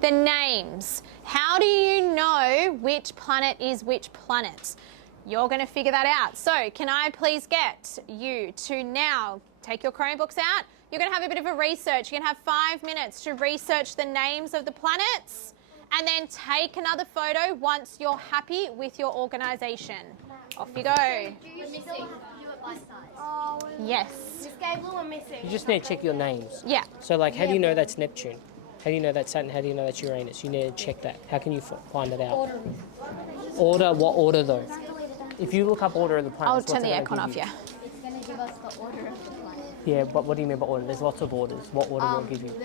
The names. How do you know which planet is which planet? You're going to figure that out. So can I please get you to now take your Chromebooks out? You're going to have a bit of a research. You're going to have 5 minutes to research the names of the planets and then take another photo once you're happy with your organisation. Off you go. We're missing. Do it by size. Yes. Miss Gable, we're missing. You just need to check your names. Yeah. So, like, how do you know that's Neptune? How do you know that's Saturn? How do you know that's Uranus? You need to check that. How can you find it out? Order? What order, though? If you look up order of the planets, I'll what's turn it the gonna aircon give off, you? yeah. It's going to give us the order of the planet. Yeah, but what do you mean by order? There's lots of orders. What order will it give you? The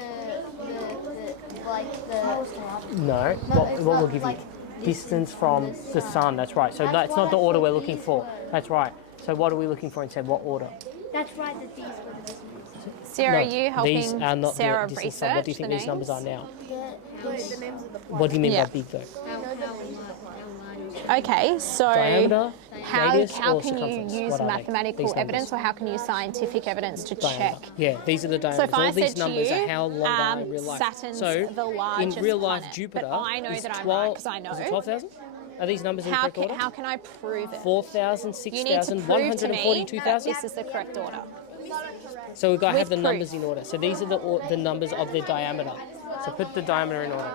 like the. No. What will give you? Distance from the sun. That's right. So that's not the order we're looking for. That's right. So what are we looking for instead? What order? That's right, that these were the decimal. Sarah, No, are you helping these are not Sarah the distance research from. What do you think the these numbers are names? now? The names of the What do you mean Yeah. by big though? Okay, so Diameter, how radius, can or you circumference? use What are they? mathematical These numbers. evidence or how can you use scientific evidence to Diameter. check? Yeah, these are the So diameters. if I All these said to numbers you, are how long they are in real life. Saturn's so the largest in real life, planet, Jupiter but I know is that I'm 12. right because I know. Is it 12,000? Are these numbers in the correct order? How can I prove it? 4,000, You need to 6,000, prove to me that 142,000. this is the correct order. So we've got to have with the numbers in order. So these are the numbers of their diameter. So put the diameter in order.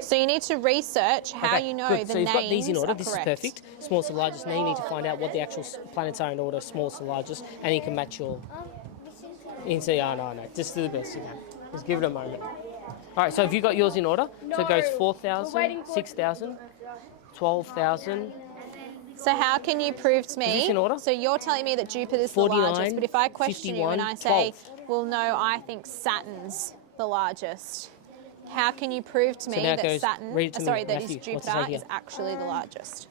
So you need to research how Okay, you know good. the So you've got these in names order. are This correct. is perfect. Smallest to largest. Now you need to find out what the actual planets are in order, smallest to largest, and you can match your. You can say, oh, no. Just do the best you can. Just give it a moment. All right, so have you got yours in order? So it goes 4,000, 6,000, 12,000. So how can you prove to me? Is this in order? So you're telling me that Jupiter's the 49, largest, but if I question you 51, and I say, 12. well, no, I think Saturn's the largest. How can you prove to So me now it that goes- Saturn, read it to me, sorry, that Matthew. is What's it say Jupiter here? is actually the largest?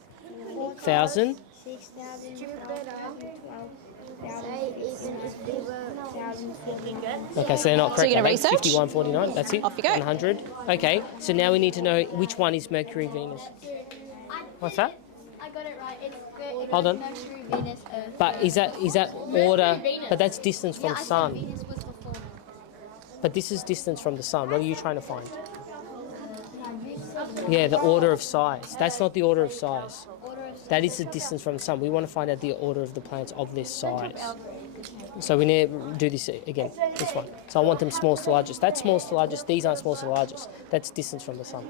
1,000. 6,000, 12,000, 12,000, even if they were 1,000. Okay, so they're not So correct. you're gonna are they? research? 51, 49. That's it. Off you go. 100. Okay, so now we need to know which one is Mercury, Venus. What's that? I got it right. It's Hold on. Mercury, Venus, Earth. But is that order? Venus. But that's distance from Yeah, I said Sun. Venus was before. But this is distance from the Sun. What are you trying to find? Yeah, the order of size. That's not the order of size. That is the distance from the Sun. We want to find out the order of the planets of this size. So we need to do this again. This one. So I want them smallest to largest. That's smallest to largest. These aren't smallest to largest. That's distance from the Sun.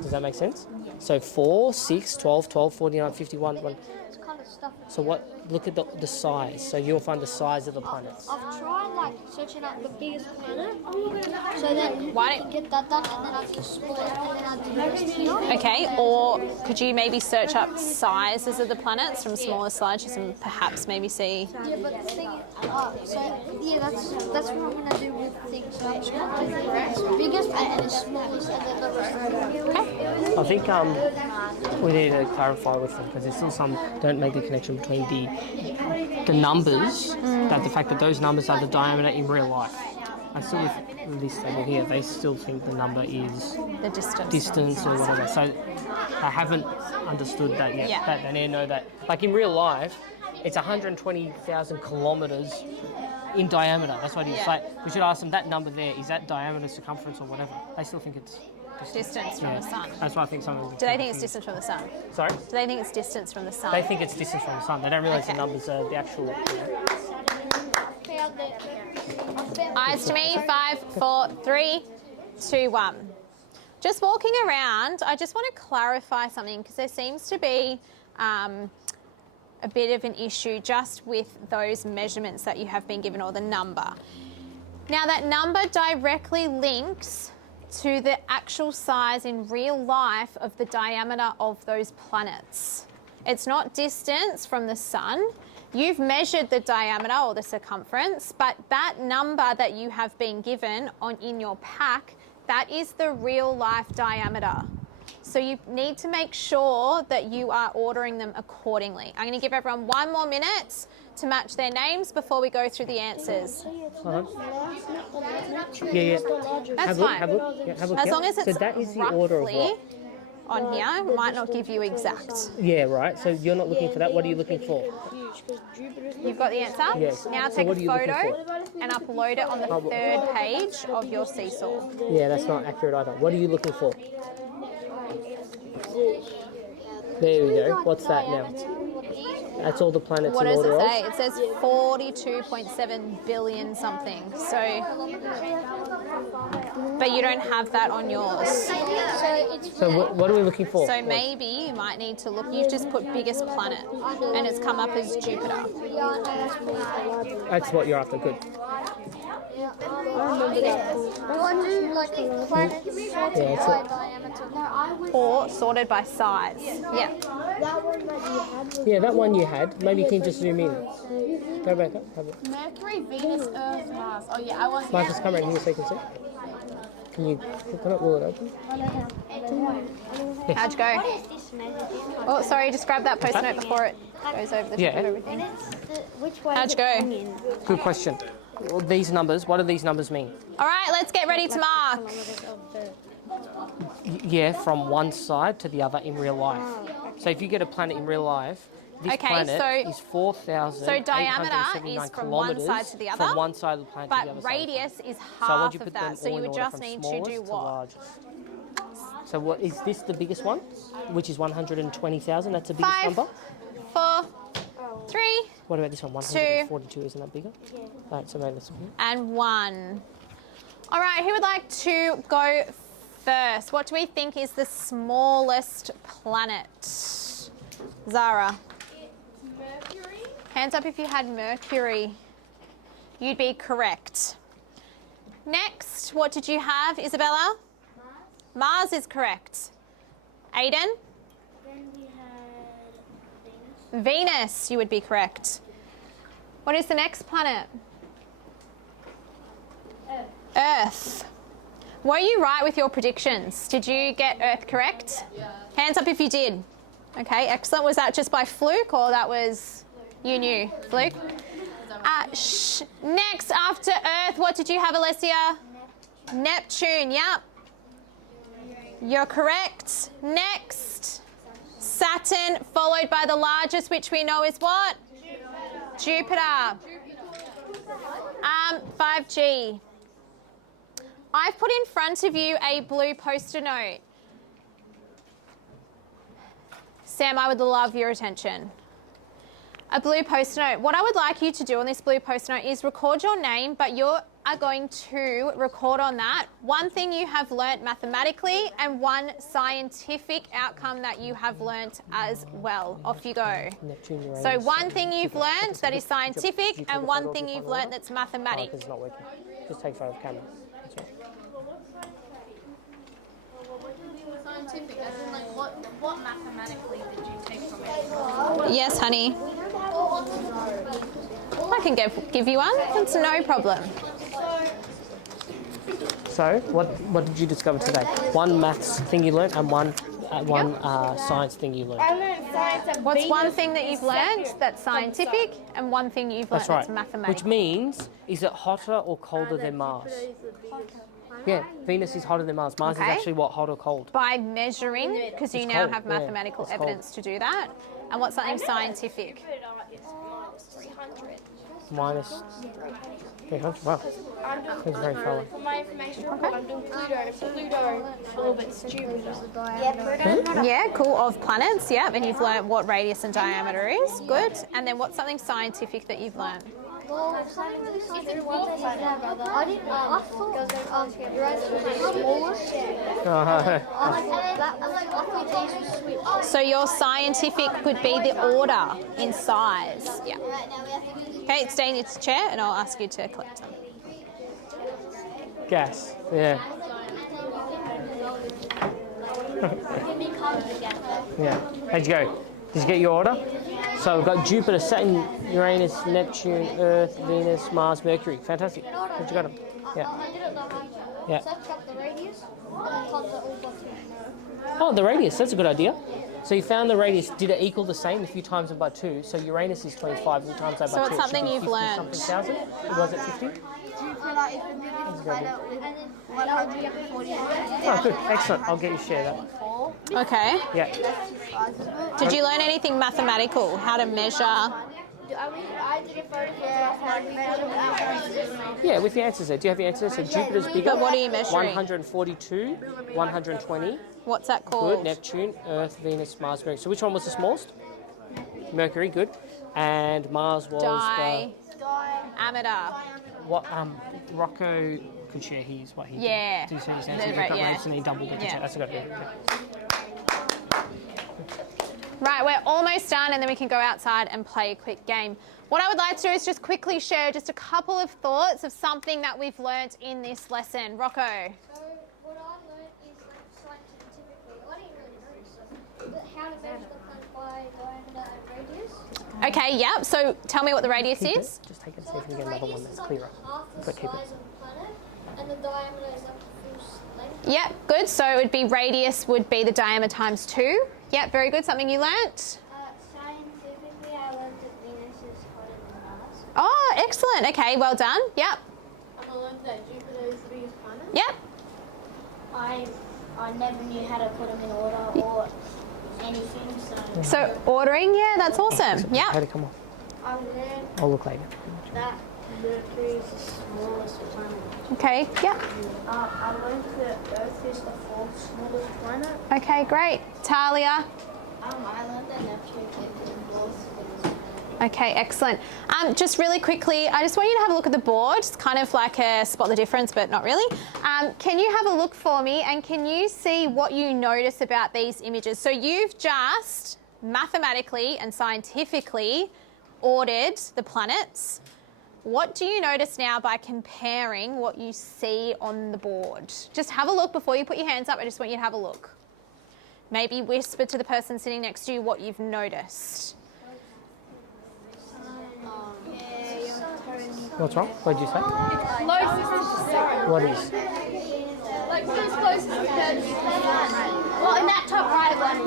Does that make sense? So 4, 6, 12, 12, 49, 51. One. It's kind of stuff. So what? Look at the size. So you'll find the size of the planets. I've tried like searching out the biggest planet, so then Why I don't- can get that done, and then I just split it, and then I do the rest here. Okay, or could you maybe search up sizes of the planets from smallest to largest and perhaps maybe see? Yeah, but the thing, so yeah, that's what I'm gonna do with things. So I'm just gonna do the biggest and the smallest, and then the rest. I think we need to clarify with them because there's still some don't make the connection between the numbers, that the fact that those numbers are the diameter in real life. I still with this table here, they still think the number is The distance. distance or whatever. So I haven't understood that yet. Yeah. That they need to know that. Like in real life, it's 120,000 kilometers in diameter. That's what it is. Yeah. Like we should ask them that number there. Is that diameter, circumference, or whatever? They still think it's Distance from the sun. That's why I think some of them. Do they think it's distance from the sun? Sorry. Do they think it's distance from the sun? They think it's distance from the sun. They don't realise Okay. the numbers are the actual. Eyes to me, 5, 4, 3, 2, 1. Just walking around, I just want to clarify something because there seems to be a bit of an issue just with those measurements that you have been given or the number. Now that number directly links to the actual size in real life of the diameter of those planets. It's not distance from the sun. You've measured the diameter or the circumference, but that number that you have been given in your pack, that is the real life diameter. So you need to make sure that you are ordering them accordingly. I'm going to give everyone 1 more minute to match their names before we go through the answers. Yeah. That's Have a look. fine. Have a look. Yeah, have a look. As yeah. long as it's so that is the order of roughly what? on here, it might not give you exact. Yeah, right. So you're not looking for that. What are you looking for? You've got the answer? Yes. Now So take what a are you looking photo and upload it on the third page of your seesaw. Yeah, that's not accurate either. What are you looking for? There we go. What's that now? That's all the planets What in does order it say? of. It says 42.7 billion something. So, but you don't have that on yours. So what are we looking for? So maybe you might need to look. You've just put biggest planet, and it's come up as Jupiter. That's what you're after. Good. I do like planets sorted Yeah, by diameter. Or sorted by size. Yeah. Yeah, that one you had. Maybe you can just zoom in. Go back up. Have it. Mercury, Venus, Earth, Mars. Oh yeah, I was. Marcus, come right here so you can see. Can you click on it? Will it open? How'd you go? What is this measured in? Oh, sorry, just grab that post-it note before it goes over the top Yeah. of everything. Which way How'd is you it go? going in? Good question. Well, these numbers, what do these numbers mean? All right, let's get ready to mark. Yeah, from one side to the other in real life. So if you get a planet in real life, this Okay, planet so- is 4,000. So diameter is from one side to the other, From one side of the planet to the But other side. radius is So half what'd you of put them that. So all you in would order just from need to smallest do to what? largest? So what is this the biggest one, which is 120,000? That's the biggest 5, number. 4, 3, What about this one? 142, isn't that bigger? Yeah. All right, so maybe that's and 1. All right, who would like to go first? What do we think is the smallest planet? Zara. Mercury. Hands up if you had Mercury. You'd be correct. Next, what did you have, Isabella? Mars is correct. Aiden? Then we had Venus. Venus, you would be correct. What is the next planet? Earth. Were you right with your predictions? Did you get Earth correct? Yeah. Hands up if you did. Okay, excellent. Was that just by fluke or that was you knew? Fluke? Next, after Earth, what did you have, Alessia? Neptune, yep. You're correct. Next, Saturn, followed by the largest, which we know is what? Jupiter. 5G. I've put in front of you a blue poster note. Sam, I would love your attention. A blue poster note. What I would like you to do on this blue poster note is record your name, but you are going to record on that one thing you have learnt mathematically and one scientific outcome that you have learnt as well. Off you go. Neptune, Uranus. So one thing you've Jupiter. learnt that is scientific Did you and take a one photo of thing the you've front learnt that's Oh, mathematic. 'cause it's not working. Just take a photo of camera. That's right. Scientific, as in like what mathematically did you take from it? Yes, honey. I can give you one. It's no problem. So, what did you discover today? One maths thing you learnt and one science thing you learnt. I learned science of What's Venus one thing that is you've learnt second that's from the sun. scientific and one thing you've learnt That's right. that's mathematical? Which means, is it hotter or colder than Mars? Yeah, Venus is hotter than Mars. Mars Okay. is actually what, hot or cold? By measuring, because you It's now cold, have yeah, mathematical it's cold. evidence to do that. And what's something scientific? Minus 300. Wow, that's very far away. For my information, I'm doing Pluto. Pluto orbits Jupiter. Yeah, cool. Of planets, yeah. And you've learnt what radius and diameter is. Good. And then what's something scientific that you've learnt? Well, something really scientific. I didn't. I thought Uranus was the smallest. I thought these were switched. So your scientific would be the order in size. Yeah. Okay, stay in your chair and I'll ask you to collect them. Gas, yeah. Yeah. How'd you go? Did you get your order? So we've got Jupiter, Saturn, Uranus, Neptune, Earth, Venus, Mars, Mercury. Fantastic. How'd you got them? Yeah. I didn't know how to. Yeah. So I checked the radius and I thought that all got to. Oh, the radius. That's a good idea. So you found the radius. Did it equal the same if you times it by 2? So Uranus is 25. If you times that by 2, So it's it should something be you've 50 learned. something thousand. Was it 50? Jupiter is the biggest planet with 140. Oh, good. Excellent. I'll get you share that. Okay. Yeah. Did you learn anything mathematical? How to measure? I did a photo. Yeah, with the answers there. Do you have the answers? So Jupiter's bigger. But what are you measuring? 142, 120. What's that Good. called? Neptune, Earth, Venus, Mars, Mercury. So which one was the smallest? Mercury. Good. And Mars was Diameter. what? Rocco could share his what he. Yeah. Did you see his The answer? He right, got yeah. rates and he doubled it. Yeah. That's a good idea. Right, we're almost done and then we can go outside and play a quick game. What I would like to do is just quickly share just a couple of thoughts of something that we've learnt in this lesson. Rocco. So what I learned is like scientifically, I didn't really know this, but how to measure the planet by diameter and radius. Okay, yep. So tell me what the radius is. Just take it and see if we can get another one that's clearer. Half the But keep it. size of the planet, and the diameter is up to Yep, good. So it would be radius would be the diameter times 2. Yep, very good. Something you learnt? Scientifically, I learned that Venus is hotter than Mars. Oh, excellent. Okay, well done. Yep, I learned that Jupiter is the biggest planet. yep. I never knew how to put them in order or anything, so. So ordering, yeah, that's awesome. Yep. Katie, come on. I learned I'll look later. that Mercury is the smallest planet. Okay, yep. I learned that Earth is the fourth smallest planet. Okay, great. Talia? I learned that Neptune is the fourth biggest planet. Okay, excellent. Just really quickly, I just want you to have a look at the board. It's kind of like a spot the difference, but not really. Can you have a look for me and can you see what you notice about these images? So you've just mathematically and scientifically ordered the planets. What do you notice now by comparing what you see on the board? Just have a look before you put your hands up. I just want you to have a look. Maybe whisper to the person sitting next to you what you've noticed. What's wrong? What did you say? Closest to the sun. What is? Like, who's closest to the sun? Well, in that top right one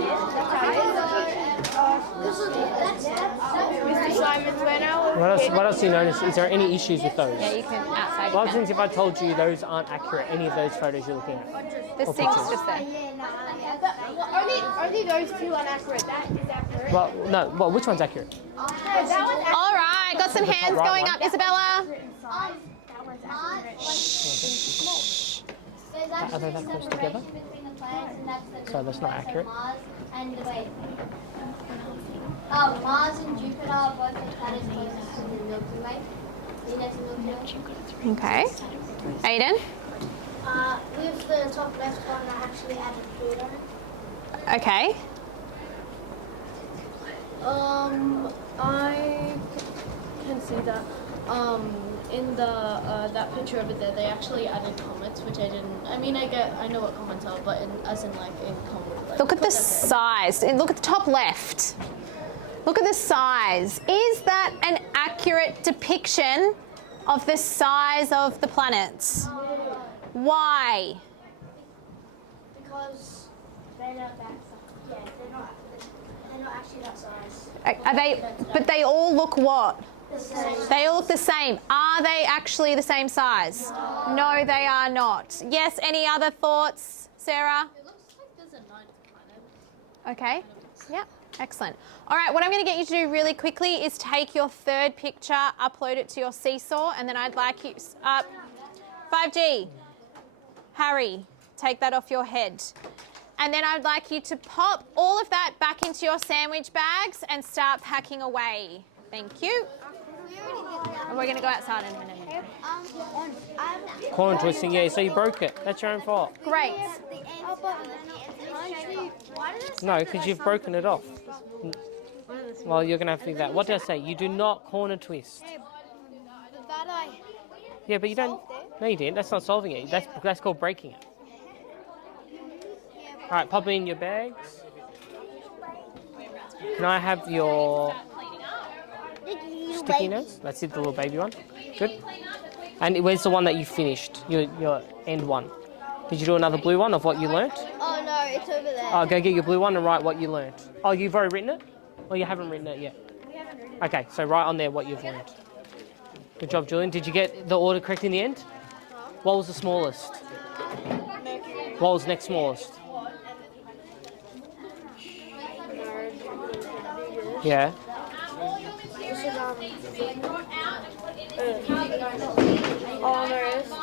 Mr. Simons, when I was What else do you notice? Is there any issues with those? Yeah, you can outside. What happens if I told you those aren't accurate, any of those photos you're looking at? The or sink's pictures? just there. only those two are accurate. That is accurate. Well, no, well, which one's accurate? All right, got some hands right going one. up. Isabella? There's Are actually they that close together? separation between the planets, and that's the So that's not difference of accurate. Mars and wait. Mars and Jupiter are both the planets closest to the Milky Way. Venus and Milky Way. Okay. Aiden? With the top left one, I actually added Pluto. Okay. I can see that. In the that picture over there, they actually added comets, which I didn't. I mean, I know what comets are, but as in comet. Like, Look at the size. And look at the top left. Look at the size. Is that an accurate depiction of the size of the planets? Why? Because they're not that size. Yeah, they're not actually that size. Are they? But they all look what? The same. They all look the same. Are they actually the same size? No, they are not. Yes, any other thoughts, Sarah? It looks like there's a ninth planet. Okay. Yep. Excellent. All right, what I'm going to get you to do really quickly is take your third picture, upload it to your Seesaw, and then I'd like you... 5G. Harry, take that off your head. And then I'd like you to pop all of that back into your sandwich bags and start packing away. Thank you. And we're going to go outside in a minute. Corner twisting, yeah, so you broke it. That's your own fault. Great. No, because you've broken it off. Well, you're going to have to figure that. What did I say? You do not corner twist. Yeah, but you don't... No, you didn't. That's not solving it. That's called breaking it. All right, pop it in your bags. Can I have your sticky notes? That's it, the little baby one. Good. And where's the one that you finished? Your end one. Did you do another blue one of what you learnt? Oh no, it's over there. Oh, go get your blue one and write what you learnt. Oh, you've already written it? Or you haven't written it yet? Okay, so write on there what you've learnt. Good job, Julian. Did you get the order correct in the end? What was the smallest? What was next smallest? Yeah. On Earth,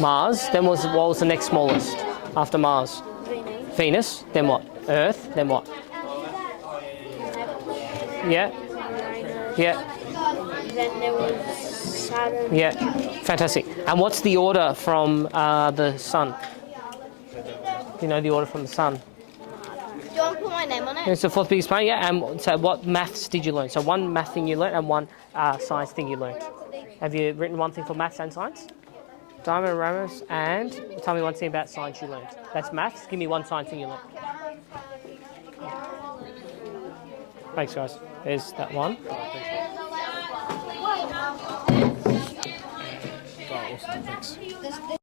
Mars. Then what was the next smallest after Mars? Venus. Then what? Earth. Then what? Yeah. Yeah. then there was Saturn. Yeah. Fantastic. And what's the order from the sun? Do you know the order from the sun? Do you want to put my name on it? It's the fourth biggest planet, yeah. And so what maths did you learn? So one math thing you learned and one science thing you learned. Have you written one thing for maths and science? Diamond Ramos, and tell me one thing about science you learned. That's maths. Give me one science thing you learned. Thanks, guys. There's that one. Awesome, thanks.